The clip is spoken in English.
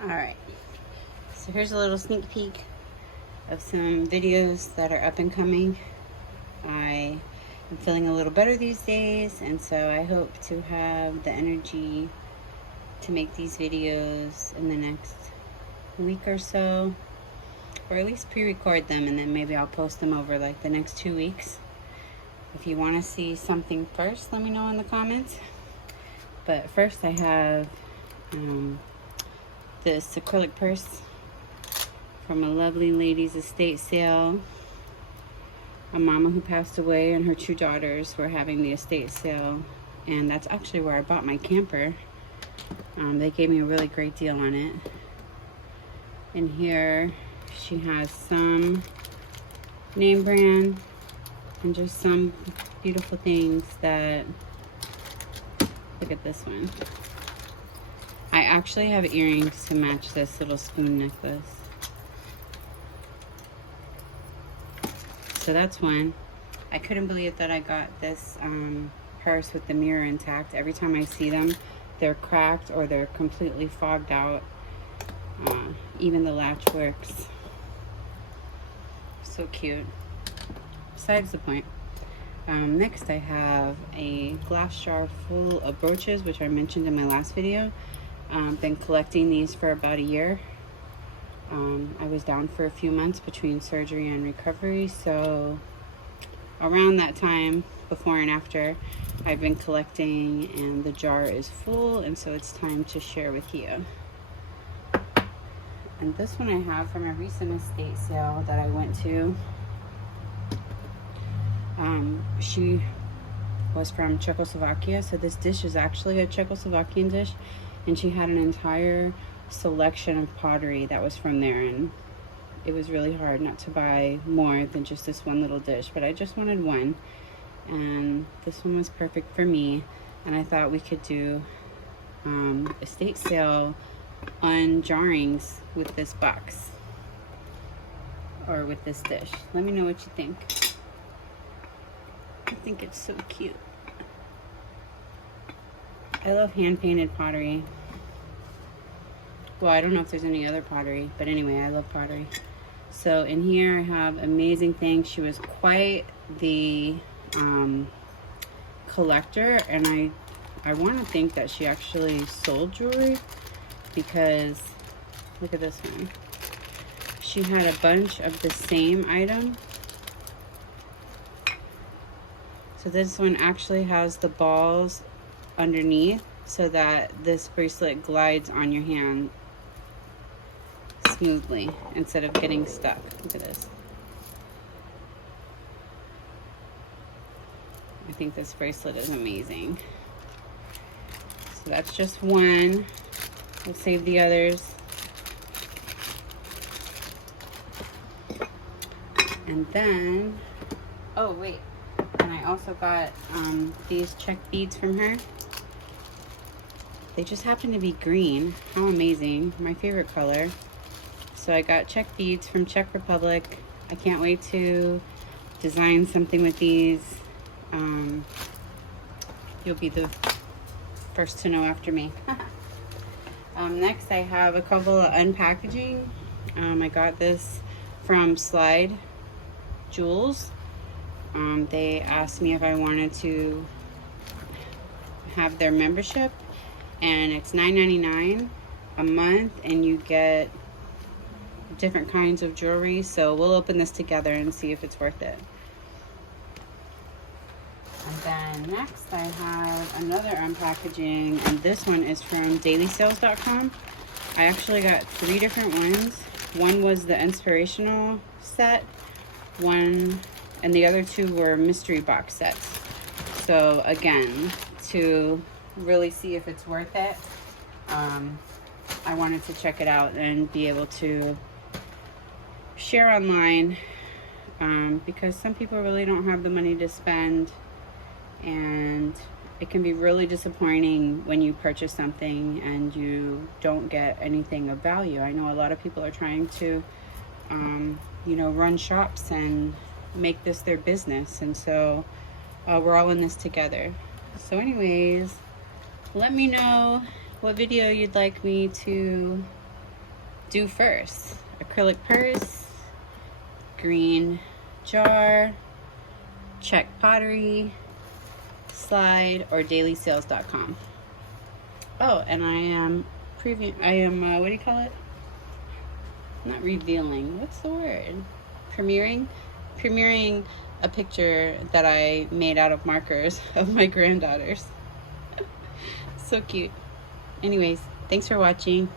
Alright, so here's a little sneak peek of some videos that are up and coming. I am feeling a little better these days, and so I hope to have the energy to make these videos in the next week or so, or at least pre-record them, and then maybe I'll post them over like the next 2 weeks. If you want to see something first, let me know in the comments. But first I have this acrylic purse from a lovely lady's estate sale. A mama who passed away and her 2 daughters were having the estate sale, and that's actually where I bought my camper. They gave me a really great deal on it. In here she has some name brand and just some beautiful things that, look at this one. I actually have earrings to match this little spoon necklace. So that's one. I couldn't believe that I got this purse with the mirror intact. Every time I see them, they're cracked or they're completely fogged out. Even the latch works. So cute. Besides the point. Next I have a glass jar full of brooches, which I mentioned in my last video. Been collecting these for about a year. I was down for a few months between surgery and recovery, so around that time, before and after, I've been collecting, and the jar is full, and so it's time to share with you. And this one I have from a recent estate sale that I went to. She was from Czechoslovakia, so this dish is actually a Czechoslovakian dish, and she had an entire selection of pottery that was from there, and it was really hard not to buy more than just this one little dish, but I just wanted one, and this one was perfect for me. And I thought we could do estate sale unjarrings with this box or with this dish. Let me know what you think. I think it's so cute. I love hand painted pottery. Well, I don't know if there's any other pottery, but anyway, I love pottery. So in here I have amazing things. She was quite the collector, and I want to think that she actually sold jewelry, because look at this one. She had a bunch of the same item. So this one actually has the balls underneath so that this bracelet glides on your hand smoothly instead of getting stuck. Look at this. I think this bracelet is amazing. So that's just one. We'll save the others. And then, oh wait, and I also got these Czech beads from her. They just happen to be green. How amazing. My favorite color. So I got Czech beads from Czech Republic. I can't wait to design something with these. You'll be the first to know after me. Next I have a couple of unpackaging. I got this from Slide Jewels. They asked me if I wanted to have their membership, and it's $9.99 a month, and you get different kinds of jewelry. So we'll open this together and see if it's worth it. And then next I have another unpackaging, and this one is from dailysales.com. I actually got 3 different ones. One was the inspirational set, one, and the other 2 were mystery box sets. So again, to really see if it's worth it, I wanted to check it out and be able to share online, because some people really don't have the money to spend, and it can be really disappointing when you purchase something and you don't get anything of value. I know a lot of people are trying to run shops and make this their business, and so we're all in this together. So anyways, let me know what video you'd like me to do first. Acrylic purse, green jar, check pottery, slide, or dailysales.com. Oh, and I am what do you call it? Not revealing. What's the word? Premiering a picture that I made out of markers of my granddaughters. So cute. Anyways, thanks for watching.